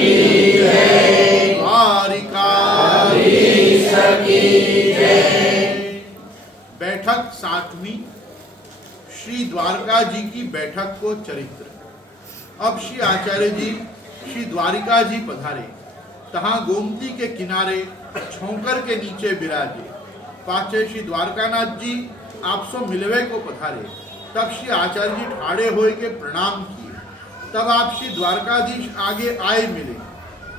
की जय। द्वारिकाधीश की जय। बैठक 7वीं, श्री द्वारका जी की बैठक को चरित्र। अब श्री आचार्य जी श्री द्वारिका जी पधारे, तहां गोमती के किनारे छोंकर के नीचे विराजे। पाछे श्री द्वारकानाथ जी आपसो मिलवे को पधारे। तब श्री आचार्य जी ठाड़े होए के प्रणाम किए। तब आप श्री द्वारकाधीश आगे आए मिले।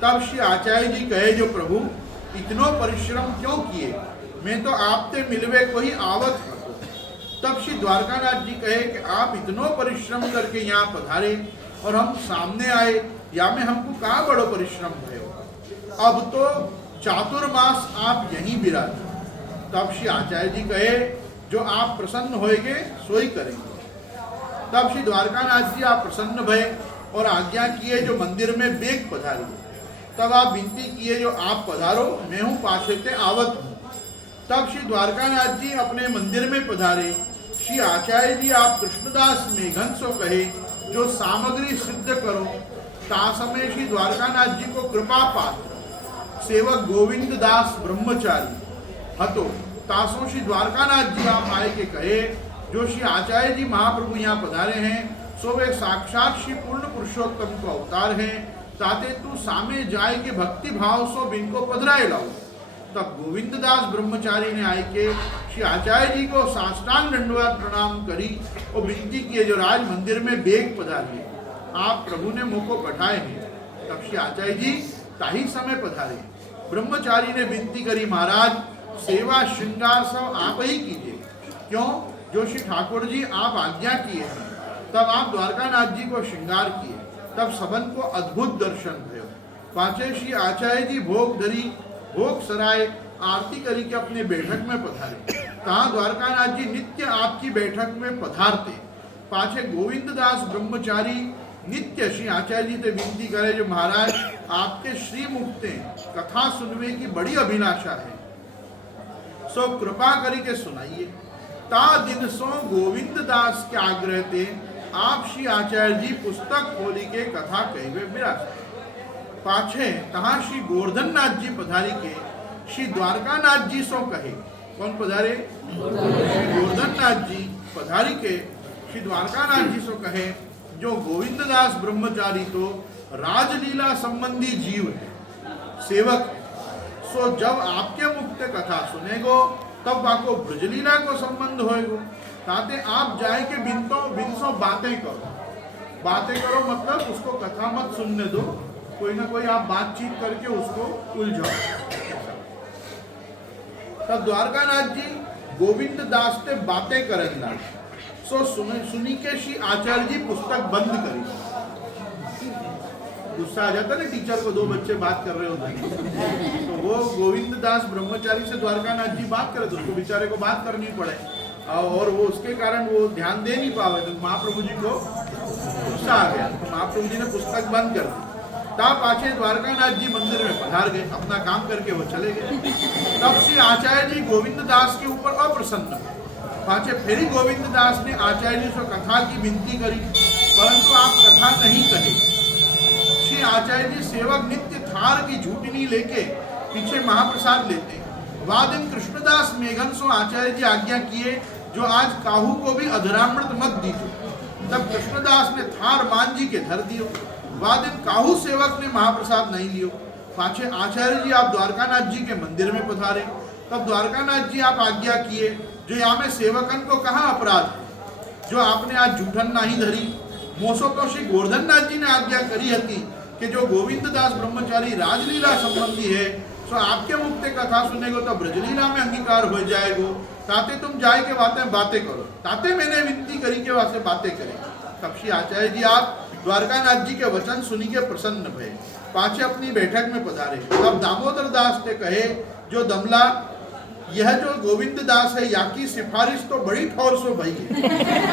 तब श्री आचार्य जी कहे, जो प्रभु इतनो परिश्रम क्यों किए, मैं तो आपते मिलवे को ही आवत हतो। तब श्री द्वारकानाथ जी कहे कि आप इतनो परिश्रम करके यहाँ पधारे और हम सामने आए, या में हमको कहाँ बड़ो परिश्रम भयो। अब तो चातुर्मास आप यहीं विराजे। तब श्री आचार्य जी कहे, जो आप प्रसन्न होएगे सोई करेंगे। तब श्री द्वारकानाथ जी आप प्रसन्न भये और आज्ञा किए, जो मंदिर में बेग पधारिए। तब आप विनती किए, जो आप पधारो, मैं हूँ पाछे आवत हूँ। तब श्री द्वारकानाथ जी अपने मंदिर में पधारे। श्री आचार्य जी आप कृष्णदास मेघन सो कहे, जो सामग्री सिद्ध करो। तासमय श्री द्वारकानाथ जी को कृपा पात्र सेवक गोविंद दास ब्रह्मचारी हतो। तासों श्री द्वारकानाथ जी आप आए के कहे, जो श्री आचार्य जी महाप्रभु यहाँ पधारे हैं, सो वे साक्षात श्री पूर्ण पुरुषोत्तम को अवतार हैं। ताते तू सामे जाए के भक्ति भाव सो बिनको पधराए लाओ। तब गोविंद दास ब्रह्मचारी ने आए के श्री आचार्य जी को साष्टांग दंडवत प्रणाम करी और विनती किए, जो राज मंदिर में बेग पधारिए, आप प्रभु ने मुँह को पठाए हैं। तब श्री आचार्य जी ताही समय पधारे। ब्रह्मचारी ने विनती करी, महाराज सेवा श्रृंगार सब आप ही कीजिए। क्यों? जो श्री ठाकुर जी आप आज्ञा किए हैं। तब आप द्वारकानाथ जी को श्रृंगार किए। तब सबन को अद्भुत दर्शन भयो। पाछे श्री आचार्य जी भोग धरी, भोग सराय आरती करी के अपने बैठक में पधारे। तहाँ द्वारकानाथ जी नित्य आपकी बैठक में पधारते। पाछे गोविंद दास ब्रह्मचारी नित्य श्री आचार्य जी से विनती करे, जो महाराज आपके श्री मुक्ते कथा सुनने की बड़ी अभिलाषा है, सो कृपा करी के सुनाइए। ता दिन सो गोविंद दास के आग्रह ते आप श्री आचार्य जी पुस्तक खोली के कथा कहवे विराज। पाछे तहाँ श्री गोवर्धन नाथ जी पधारी के श्री द्वारकानाथ जी सो कहे। कौन पधारे? श्री गोवर्धन नाथ जी पधारी के श्री द्वारकानाथ जी सो कहे, जो गोविंद दास ब्रह्मचारी तो राजलीला संबंधी जीव है, सेवक। सो जब आपके मुख से कथा सुनेगो, तब बाको ब्रजलीला को संबंध होएगो। ताते आप जाए के बिनसो बातें करो। बातें करो मतलब उसको कथा मत सुनने दो, कोई ना कोई आप बातचीत करके उसको उलझाओ। तब द्वारकानाथ जी गोविंद दास से बातें करेंगे। सो सुनी के श्री आचार्य जी पुस्तक बंद करी। गुस्सा आ जाता ना टीचर को, दो बच्चे बात कर रहे होते हैं, तो वो गोविंद दास ब्रह्मचारी से द्वारकानाथ जी बात करे तो उसको बेचारे को बात करनी पड़े, और वो उसके कारण वो ध्यान दे नहीं पावे। तो महाप्रभु जी को गुस्सा आ गया, तो महाप्रभु जी ने पुस्तक बंद कर दी। तब पाछे द्वारकानाथ जी मंदिर में पधार गए, अपना काम करके वो चले गए। तब श्री आचार्य जी गोविंद दास के ऊपर अप्रसन्न हुए। पाछे फिर गोविंद दास ने आचार्य जी से कथा की विनती करी, परंतु आप कथा नहीं कहे। श्री आचार्य जी सेवक नित्य थार की झूठनी लेके पीछे महाप्रसाद लेते। वह दिन कृष्णदास मेघन सो आचार्य जी आज्ञा किए, जो आज काहू को भी अधरामृत मत दीजिए। तब कृष्णदास ने थार मान जी के धर दियो। वह दिन काहू सेवक ने महाप्रसाद नहीं लियो। पाछे आचार्य जी आप द्वारकानाथ जी के मंदिर में पधारे। तब द्वारकानाथ जी आप आज्ञा किए, जो यहाँ में सेवकन को कहाँ अपराध है, जो आपने आज जूठन नहीं धरी। मोसो तो श्री गोवर्धन नाथ जी ने आज्ञा करी हती कि जो गोविंद दास ब्रह्मचारी राजलीला संबंधी है, सो आपके मुख से कथा सुनेगो तो ब्रजलीला में अंगीकार हो जाएगो। ताते तुम जाए के बातें करो। ताते मैंने विनती करी के वास्ते बातें करें। तब श्री आचार्य जी आप द्वारकानाथ जी के वचन सुनी के प्रसन्न भये। पाछे अपनी बैठक में पधारे। तब दामोदर दास ने कहे, जो दमला यह जो गोविंद दास है, या की सिफारिश तो बड़ी ठोर सो भई है।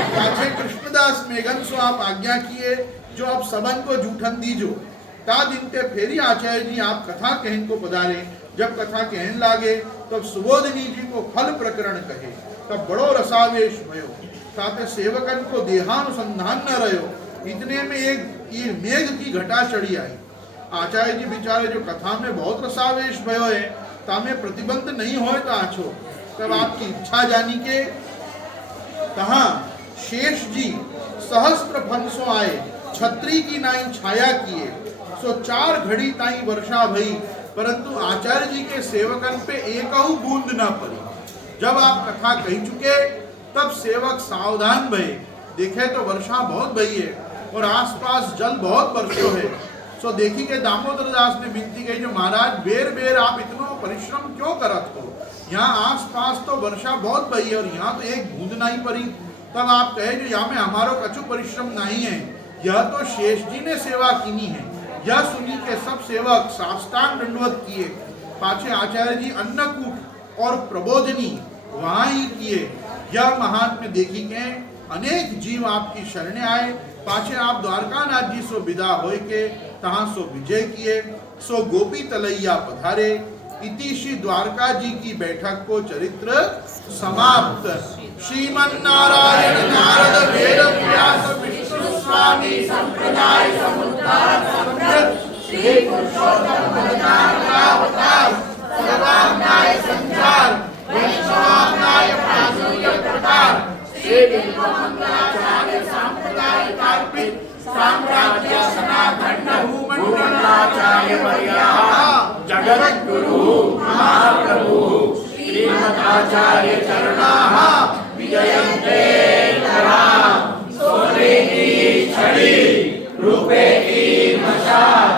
पाछे कृष्णदास मेघन सो आप आज्ञा किए, जो आप सबन को जूठन दीजो। ता दिन ते फेरी आचार्य जी आप कथा कहन को पधारे। जब कथा कहन लागे, तब सुबोधिनी जी को फल प्रकरण कहे। तब बड़ो रसावेश भयो। ताते सेवकन को देहानुसंधान न रहो। इतने में एक मेघ की घटा चढ़ी आई। आचार्य जी बिचारे जो कथा में बहुत रसावेश भयो है, तामे प्रतिबंध नहीं होए तो आछो, तब आपकी इच्छा जानी के कहा शेष जी सहस्त्र फंसो आए, छत्री की नाई छाया किए, सो 4 घड़ी ताई वर्षा भई, परंतु आचार्य जी के सेवकन पे एकहु बूंद न पड़ी। जब आप कथा कही चुके तब सेवक सावधान भये, देखे तो वर्षा बहुत भई है और आसपास जल बहुत बरसो है। सो देखी के दामोदर दास ने विनती की, जो महाराज बेर बेर आप इतना परिश्रम क्यों करत हो, यहाँ आसपास तो वर्षा बहुत भई है और यहाँ तो एक बूंद नहीं पड़ी। तब आप कहे जो यहाँ में हमारो कछु परिश्रम नहीं है, यह तो शेष जी ने सेवा कीनी है। यह सुनी के सब सेवक साष्टांग दंडवत किए। पाछे आचार्य जी अन्नकूट और प्रबोधनी वहां ही किए। यह महात्म्य देखी के अनेक जीव आपकी शरणे आए। पाछे आप द्वारकानाथ जी सो विदा होय के तहां सो विजय किए। सो गोपी तलैया पधारे। इति श्री द्वारका जी की बैठक को चरित्र समाप्त। श्रीमन्नारायण नारद वेद व्यास विष्णु स्वामी संप्रदाय समुद्धार समृत श्री पुरुषोत्तम भगवान का अवतार सर्वांगाय संचार वैष्णवाय प्राचुर्य प्रकार श्री बिल्वमंगलाचार्य सांप्रदाय कार्पित साम्राज्य सनातन भूमंडलाचार्य पर्याः जगद्गुरु महाप्रभु श्रीमदाचार्य चरणाः विजयन्ते नराः सोने की छड़ी रूपे की मशाल।